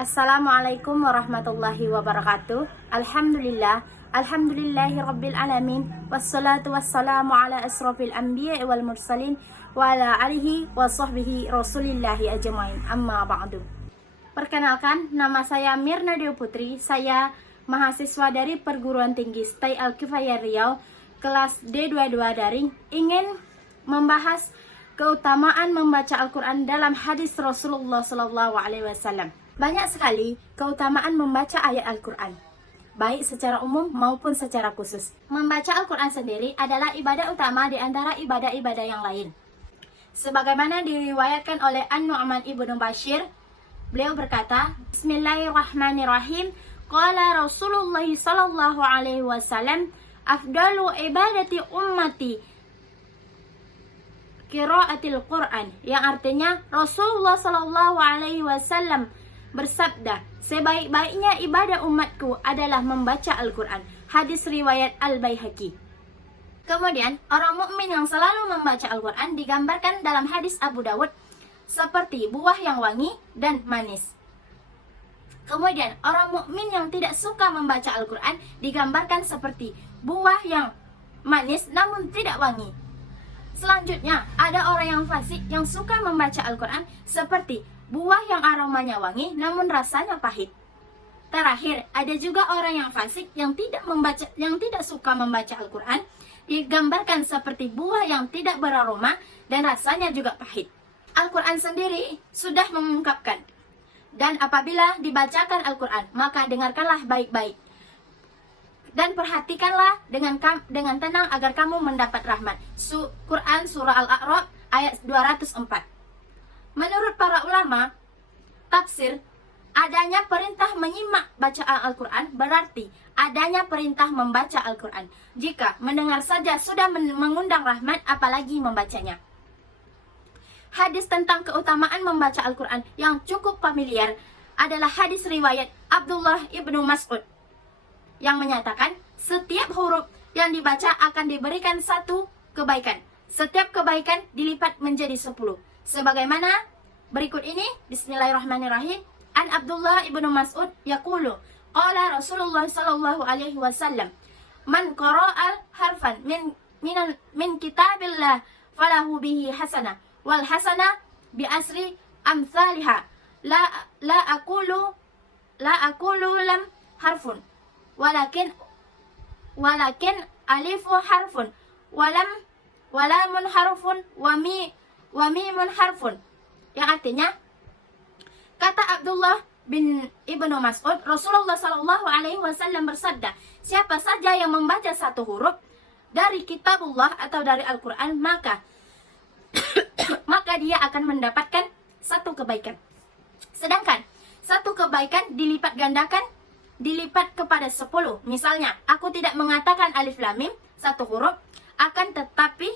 Assalamualaikum warahmatullahi wabarakatuh. Alhamdulillahi rabbil alamin. Wassalatu wassalamu ala asrafil anbiya wal mursalin wa ala alihi wa sahbihi rasulillahi ajmain. Amma ba'du. Perkenalkan, nama saya Mirna Dewi Putri. Saya mahasiswa dari Perguruan Tinggi STAI Al-Kifayah Riau, kelas D22 daring, ingin membahas keutamaan membaca Al-Quran dalam hadis Rasulullah SAW. Banyak sekali keutamaan membaca ayat Al-Quran, baik secara umum maupun secara khusus. Membaca Al-Quran sendiri adalah ibadah utama di antara ibadah-ibadah yang lain. Sebagaimana diriwayatkan oleh An-Nu'man ibnu Bashir, beliau berkata, Bismillahirrahmanirrahim, Qala Rasulullah sallallahu alaihi wasallam, afdalu ibadati ummati qiraatil Quran, yang artinya Rasulullah sallallahu alaihi wasallam bersabda, sebaik-baiknya ibadah umatku adalah membaca Al-Quran. Hadis riwayat Al-Baihaqi. Kemudian, orang mukmin yang selalu membaca Al-Quran digambarkan dalam hadis Abu Dawud seperti buah yang wangi dan manis. Kemudian, orang mukmin yang tidak suka membaca Al-Quran digambarkan seperti buah yang manis namun tidak wangi. Selanjutnya, ada orang yang fasik yang suka membaca Al-Quran seperti buah yang aromanya wangi namun rasanya pahit. Terakhir, ada juga orang yang fasik yang tidak suka membaca Al-Quran digambarkan seperti buah yang tidak beraroma dan rasanya juga pahit. Al-Quran sendiri sudah mengungkapkan, dan apabila dibacakan Al-Quran, maka dengarkanlah baik-baik dan perhatikanlah dengan tenang agar kamu mendapat rahmat. Quran Surah Al-A'raf ayat 204. Menurut para ulama tafsir, adanya perintah menyimak bacaan Al-Quran berarti adanya perintah membaca Al-Quran. Jika mendengar saja sudah mengundang rahmat, apalagi membacanya. Hadis tentang keutamaan membaca Al-Quran yang cukup familiar adalah hadis riwayat Abdullah ibnu Mas'ud yang menyatakan, setiap huruf yang dibaca akan diberikan satu kebaikan. Setiap kebaikan dilipat menjadi 10. Sebagaimana berikut ini, Bismillahirrahmanirrahim. An Abdullah ibnu Mas'ud yaqulu, qala Rasulullah sallallahu alaihi wasallam, man qara'al harfan min kitabillah falahu bihi hasanah wal hasanah bi asri amsalha la aqulu lam harfun walakin alifu harfun walamun harfun wa mimun harfun, yang artinya, kata Abdullah bin Ibnu Mas'ud, Rasulullah sallallahu alaihi wasallam bersabda, siapa saja yang membaca satu huruf dari kitabullah atau dari Al-Quran, maka dia akan mendapatkan satu kebaikan. Sedangkan satu kebaikan dilipat gandakan, dilipat kepada 10. Misalnya, aku tidak mengatakan alif lam mim satu huruf, akan tetapi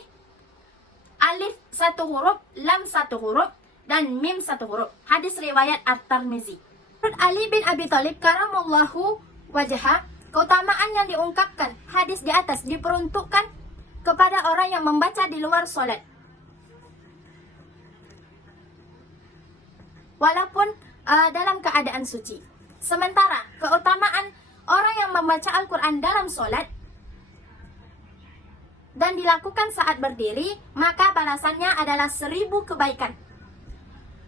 alif satu huruf, lam satu huruf, dan mim satu huruf. Hadis riwayat At-Tirmizi. Menurut Ali bin Abi Thalib karamallahu wajhah, keutamaan yang diungkapkan hadis di atas diperuntukkan kepada orang yang membaca di luar sholat, walaupun dalam keadaan suci. Sementara keutamaan orang yang membaca Al-Quran dalam sholat dan dilakukan saat berdiri, maka balasannya adalah 1000 kebaikan.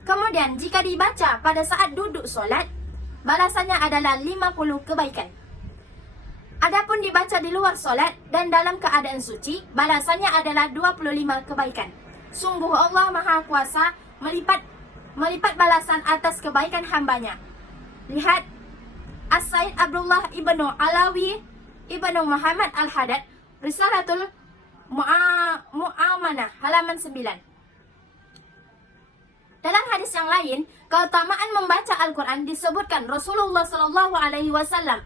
Kemudian jika dibaca pada saat duduk sholat, balasannya adalah 50 kebaikan. Adapun dibaca di luar sholat dan dalam keadaan suci, balasannya adalah 25 kebaikan. Sungguh Allah Maha Kuasa melipat balasan atas kebaikan hambanya. Lihat As-Said Abdullah ibnu Alawi ibnu Muhammad Al-Haddad, Risalatul Mu'amanah halaman 9. Dalam hadis yang lain, keutamaan membaca Al-Quran disebutkan Rasulullah sallallahu alaihi wasallam,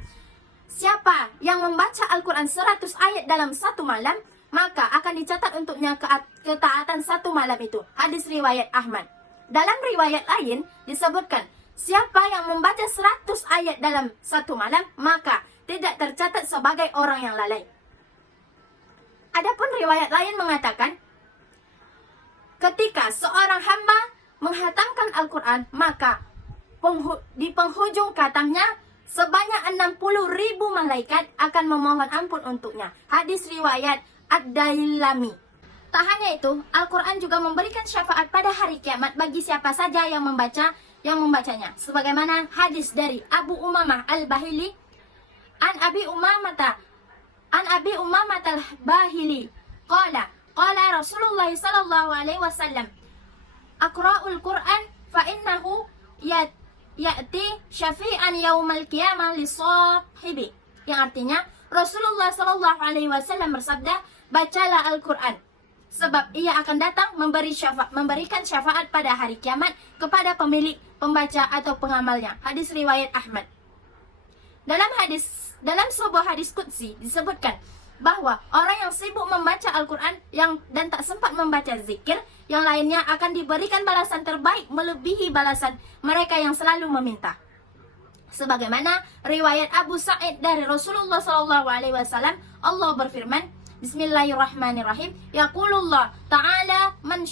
siapa yang membaca Al-Quran 100 ayat dalam satu malam, maka akan dicatat untuknya ketaatan satu malam itu. Hadis riwayat Ahmad. Dalam riwayat lain disebutkan, siapa yang membaca 100 ayat dalam satu malam, maka tidak tercatat sebagai orang yang lalai. Adapun riwayat lain mengatakan, ketika seorang hamba menghatamkan Al-Quran, maka di penghujung katanya sebanyak 60.000 malaikat akan memohon ampun untuknya. Hadis riwayat Ad-Dailami. Tak hanya itu, Al-Quran juga memberikan syafaat pada hari kiamat bagi siapa saja yang membacanya. Sebagaimana hadis dari Abu Umamah Al-Bahili, An Abi Umamah Al-Bahili, qala Rasulullah sallallahu alaihi wasallam, Aqra'ul Quran fa innahu ya'ti syafi'an yaumal qiyamah li sahibi. Yang artinya, Rasulullah sallallahu alaihi wasallam bersabda, bacalah Al-Quran, sebab ia akan datang memberikan syafaat pada hari kiamat kepada pemilik, pembaca atau pengamalnya. Hadis riwayat Ahmad. Dalam sebuah hadis qudsi disebutkan bahwa orang yang sibuk membaca Al-Quran dan tak sempat membaca zikir yang lainnya akan diberikan balasan terbaik melebihi balasan mereka yang selalu meminta. Sebagaimana riwayat Abu Sa'id dari Rasulullah SAW, Allah berfirman, Bismillahirrahmanirrahim. Yaqulullah ta'ala man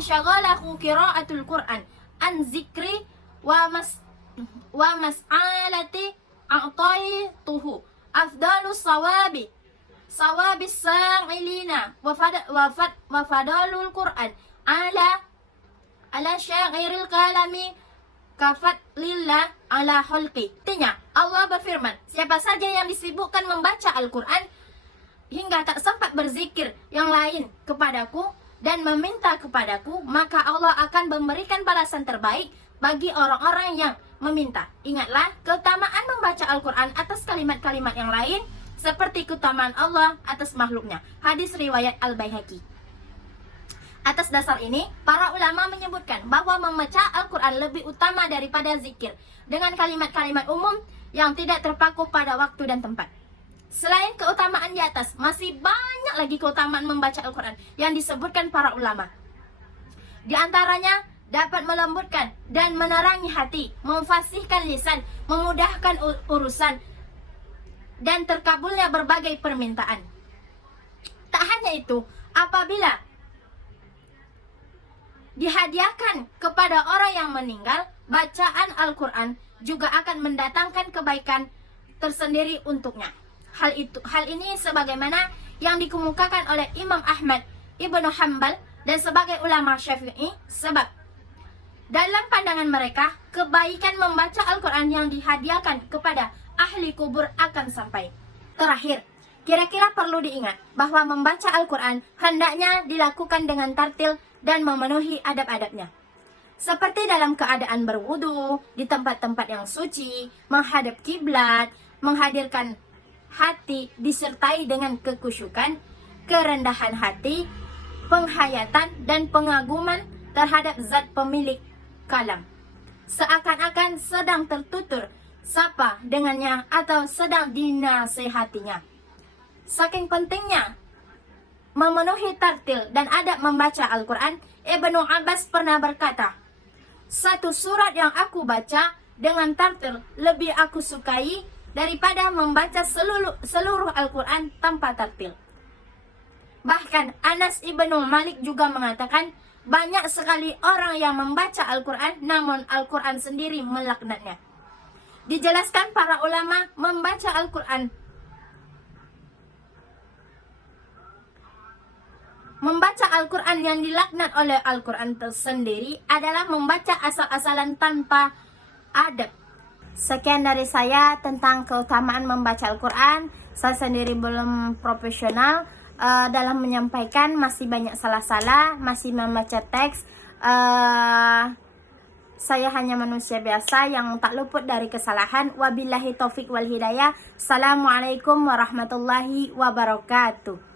syaghalahu qira'atul Qur'an an zikri wa mas'alati a'taituhu afdalus sawabis sa'ilina wa fadalul Qur'an ala syairil kalami kafat lillah ala hulqi. Artinya, Allah berfirman, siapa saja yang disibukkan membaca Al-Quran hingga tak sempat berzikir yang lain kepadaku dan meminta kepadaku, maka Allah akan memberikan balasan terbaik bagi orang-orang yang meminta. Ingatlah keutamaan membaca Al-Quran atas kalimat-kalimat yang lain seperti keutamaan Allah atas makhluknya. Hadis riwayat Al-Baihaqi. Atas dasar ini, para ulama menyebutkan bahwa membaca Al-Quran lebih utama daripada zikir dengan kalimat-kalimat umum yang tidak terpaku pada waktu dan tempat. Selain keutamaan di atas, masih banyak lagi keutamaan membaca Al-Quran yang disebutkan para ulama. Di antaranya, dapat melembutkan dan menerangi hati, memfasihkan lisan, memudahkan urusan, dan terkabulnya berbagai permintaan. Tak hanya itu, apabila dihadiahkan kepada orang yang meninggal, bacaan Al-Quran juga akan mendatangkan kebaikan tersendiri untuknya. Hal ini sebagaimana yang dikemukakan oleh Imam Ahmad Ibnu Hanbal dan sebagai ulama Syafi'i, sebab dalam pandangan mereka, kebaikan membaca Al-Quran yang dihadiahkan kepada ahli kubur akan sampai. Terakhir, kira-kira perlu diingat bahwa membaca Al-Quran hendaknya dilakukan dengan tartil dan memenuhi adab-adabnya. Seperti dalam keadaan berwudu, di tempat-tempat yang suci, menghadap kiblat, menghadirkan hati disertai dengan kekusyukan, kerendahan hati, penghayatan dan pengaguman terhadap zat pemilik kalam. Seakan-akan sedang tertutur sapa dengannya atau sedang dinasehatinya. Saking pentingnya memenuhi tartil dan adab membaca Al-Quran, Ibnu Abbas pernah berkata, satu surat yang aku baca dengan tartil lebih aku sukai daripada membaca seluruh Al-Quran tanpa tartil. Bahkan Anas ibnu Malik juga mengatakan, banyak sekali orang yang membaca Al-Quran namun Al-Quran sendiri melaknatnya. Dijelaskan para ulama, membaca Al-Quran yang dilaknat oleh Al-Quran tersendiri adalah membaca asal-asalan tanpa adab. Sekian dari saya tentang keutamaan membaca Al-Quran. Saya sendiri belum profesional dalam menyampaikan, masih banyak salah-salah, masih membaca teks. Saya hanya manusia biasa yang tak luput dari kesalahan. Wabillahi taufik wal hidayah. Assalamualaikum warahmatullahi wabarakatuh.